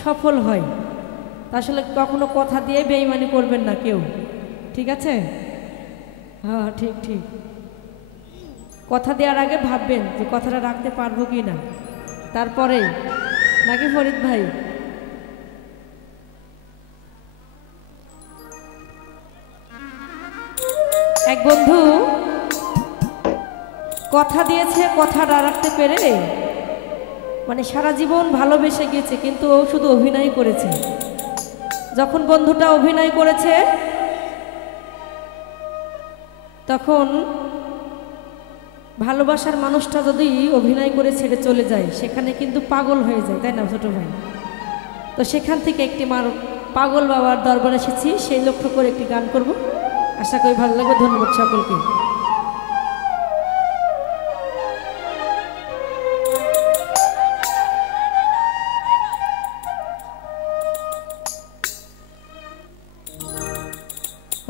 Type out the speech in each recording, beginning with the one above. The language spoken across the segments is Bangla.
সফল হয়। আসলে কখনো কথা দিয়ে বেঈমানি করবেন না কেউ, ঠিক আছে? হ্যাঁ ঠিক ঠিক, কথা দেওয়ার আগে ভাববেন যে কথাটা রাখতে পারবো কি না, তারপরে। নাকি ফরিদ ভাই? এক বন্ধু কথা দিয়েছে, কথাটা রাখতে পেরে মানে সারা জীবন ভালোবেসে গিয়েছে, কিন্তু ও শুধু অভিনয় করেছে। যখন বন্ধুটা অভিনয় করেছে তখন ভালোবাসার মানুষটা যদি অভিনয় করে ছেড়ে চলে যায় সেখানে কিন্তু পাগল হয়ে যায়, তাই না ছোট ভাই? তো সেখান থেকে একটি পাগল বাবার দরবারে এসেছি, সেই লক্ষ্য করে একটি গান করব, আশা করি ভালো লাগবে। ধন্যবাদ সকলকে।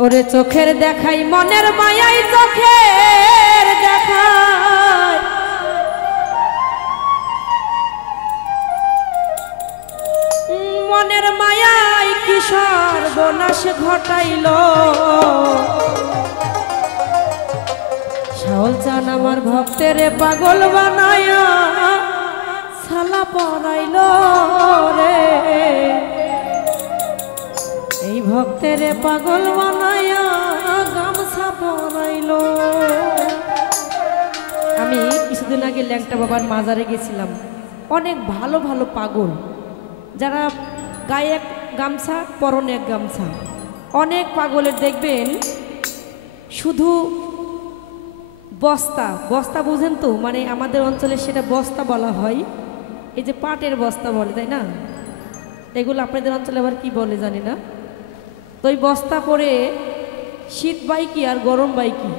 ওরে চোখের দেখাই মনের মায়াই, চোখের দেখাই মনের মায়াই কি সর্বনাশ ঘটাইল। শাওল চান আমার ভক্তের পাগল বানায়া ছালা পরাইল রে, এই ভক্তের পাগল বানায়া গামছা পরাইল। আমি কিছুদিন আগে ল্যাংটা বাবার মাজারে গেছিলাম। অনেক ভালো ভালো পাগল, যারা গায়ে এক গামছা পরনে এক গামছা। অনেক পাগলের দেখবেন শুধু বস্তা, বস্তা বুঝেন তো, মানে আমাদের অঞ্চলে সেটা বস্তা বলা হয়, এই যে পাটের বস্তা বলে, তাই না? এগুলো আপনাদের অঞ্চলে আবার কি বলে জানি না। তো এই বস্তা পরে শীত বাইকি আর গরম বাইকি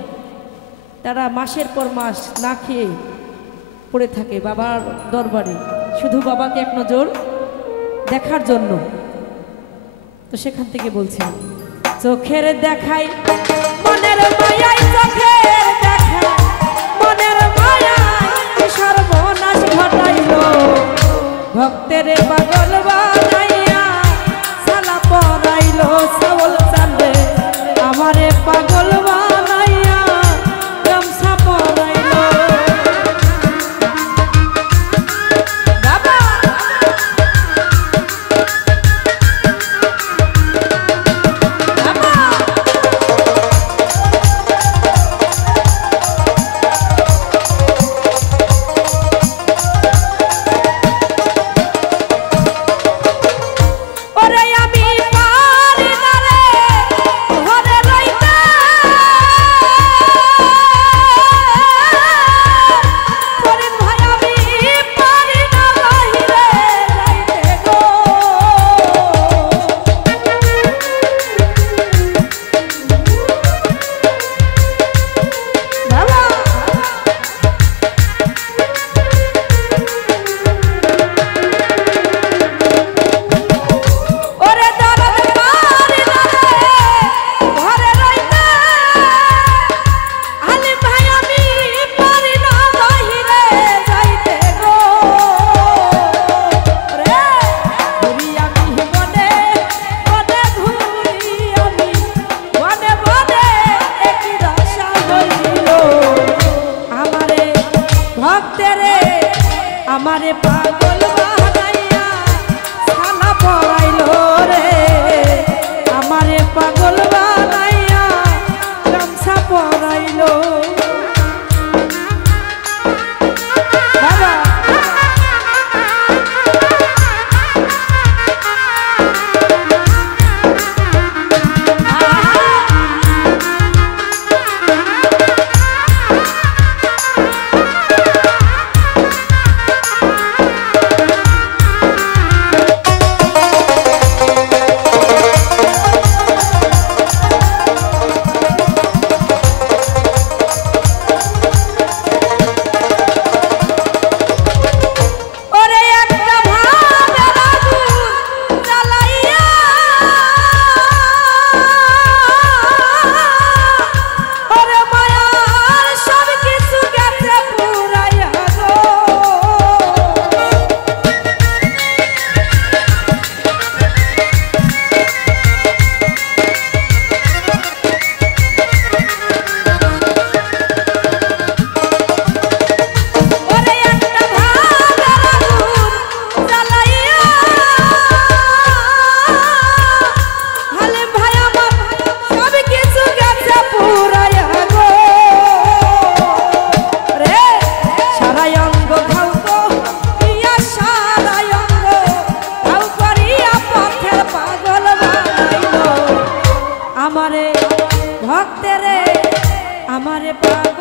তারা মাসের পর মাস না খেয়ে পড়ে থাকে বাবার দরবারে, শুধু বাবাকে এক নজর দেখার জন্য। তো সেখান থেকে বলছি, চোখের দেখাই মনের মায়াই, চোখের দেখাই মনের মায়াই সর্বনাশ ঘটাইল। ভক্তের পাগল বানাইয়া ছালা পরাইল। শাওল চাঁদে আমারে পাগল বানাইয়া গামছা পরাইল। বাবা ওরে আমি পারি না রে রে পাগল